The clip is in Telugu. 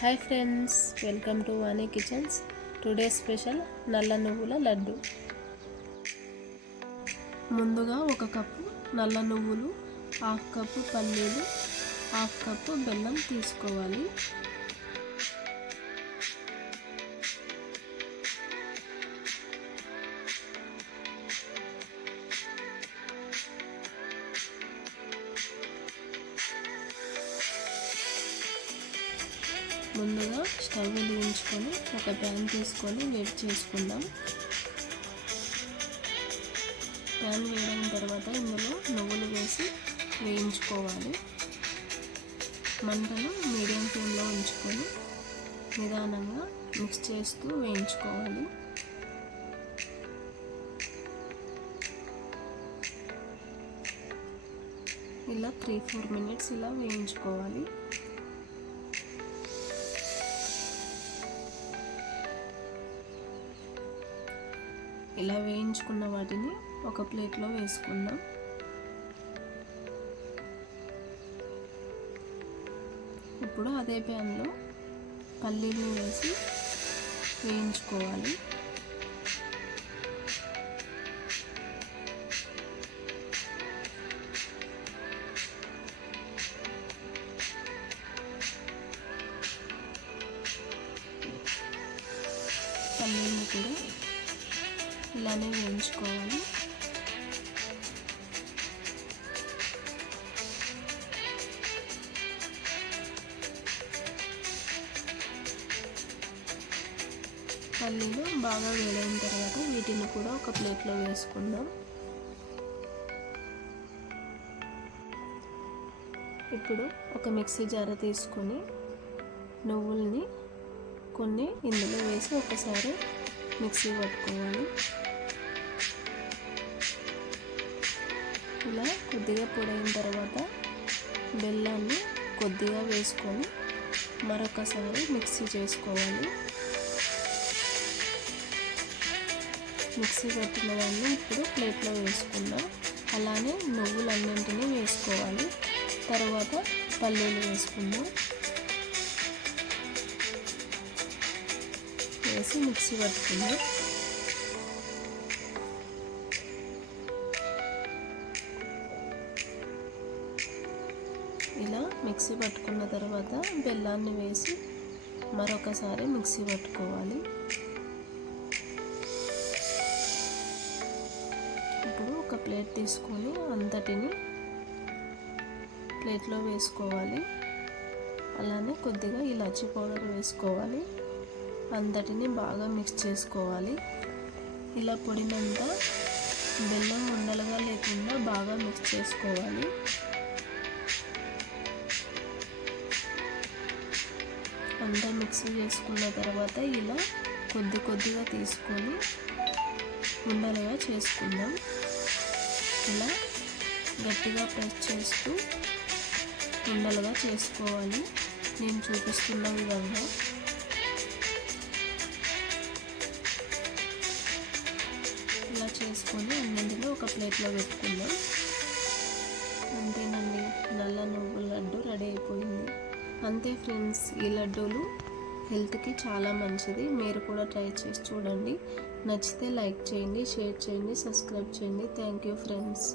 Hi friends welcome to Vani kitchens today special నల్ల నువ్వుల లడ్డు. ముందుగా ఒక కప్పు నల్ల నువ్వులు హాఫ్ కప్పు పల్లీలు హాఫ్ కప్పు బెల్లం తీసుకోవాలి. ముందుగా స్టవ్ వెలిగించుకొని ఒక ప్యాన్ తీసుకొని వేడి చేసుకుందాం. ప్యాన్ వేడైన తర్వాత ఇందులో నువ్వులు వేసి వేయించుకోవాలి. మంటను మీడియం ఫ్లేమ్లో ఉంచుకొని నిదానంగా మిక్స్ చేస్తూ వేయించుకోవాలి. ఇలా త్రీ ఫోర్ మినిట్స్ ఇలా వేయించుకోవాలి. ఇలా వేయించుకున్న వాటిని ఒక ప్లేట్లో వేసుకుందాం. ఇప్పుడు అదే ప్యాన్లో పల్లీలు వేసి వేయించుకోవాలి. ఇలానే వేయించుకోవాలి. పల్లీలు బాగా వేడైన తర్వాత వీటిని కూడా ఒక ప్లేట్లో వేసుకుందాం. ఇప్పుడు ఒక మిక్సీ జార తీసుకొని నువ్వుల్ని కొన్ని ఇందులో వేసి ఒకసారి మిక్సీ పట్టుకోవాలి. ఇలా కొద్దిగా పొడైన తర్వాత బెల్లాన్ని కొద్దిగా వేసుకొని మరొకసారి మిక్సీ చేసుకోవాలి. మిక్సీ పెట్టిన దాన్ని ఇప్పుడు ప్లేట్లో వేసుకుందాం. అలానే నువ్వులన్నింటినీ వేసుకోవాలి. తర్వాత పల్లీలు వేసుకుందాం. వేసి మిక్సీ పట్టుకుందాం. మిక్సీ పట్టుకున్న తర్వాత బెల్లాన్ని వేసి మరొకసారి మిక్సీ పట్టుకోవాలి. ఇప్పుడు ఒక ప్లేట్ తీసుకొని అంతటిని ప్లేట్లో వేసుకోవాలి. అలానే కొద్దిగా ఇలాచీ పౌడర్ వేసుకోవాలి. అంతటిని బాగా మిక్స్ చేసుకోవాలి. ఇలా పొడినంతా బెల్లం ఉండలుగా లేకుండా బాగా మిక్స్ చేసుకోవాలి. అంతా మిక్స్ చేసుకున్న తర్వాత ఇలా కొద్ది కొద్దిగా తీసుకొని ఉండలుగా చేసుకుందాం. ఇలా గట్టిగా ప్రెస్ చేస్తూ ఉండలుగా చేసుకోవాలి. నేను చూపిస్తున్న విధంగా. ఇలా చేసుకొని అన్నింటిలో ఒక ప్లేట్లో పెట్టుకుందాం. అంతే ఫ్రెండ్స్ ఈ లడ్డూలు హెల్త్కి చాలా మంచిది. మీరు కూడా ట్రై చేసి చూడండి. నచ్చితే లైక్ చేయండి షేర్ చేయండి సబ్స్క్రైబ్ చేయండి. Thank you friends.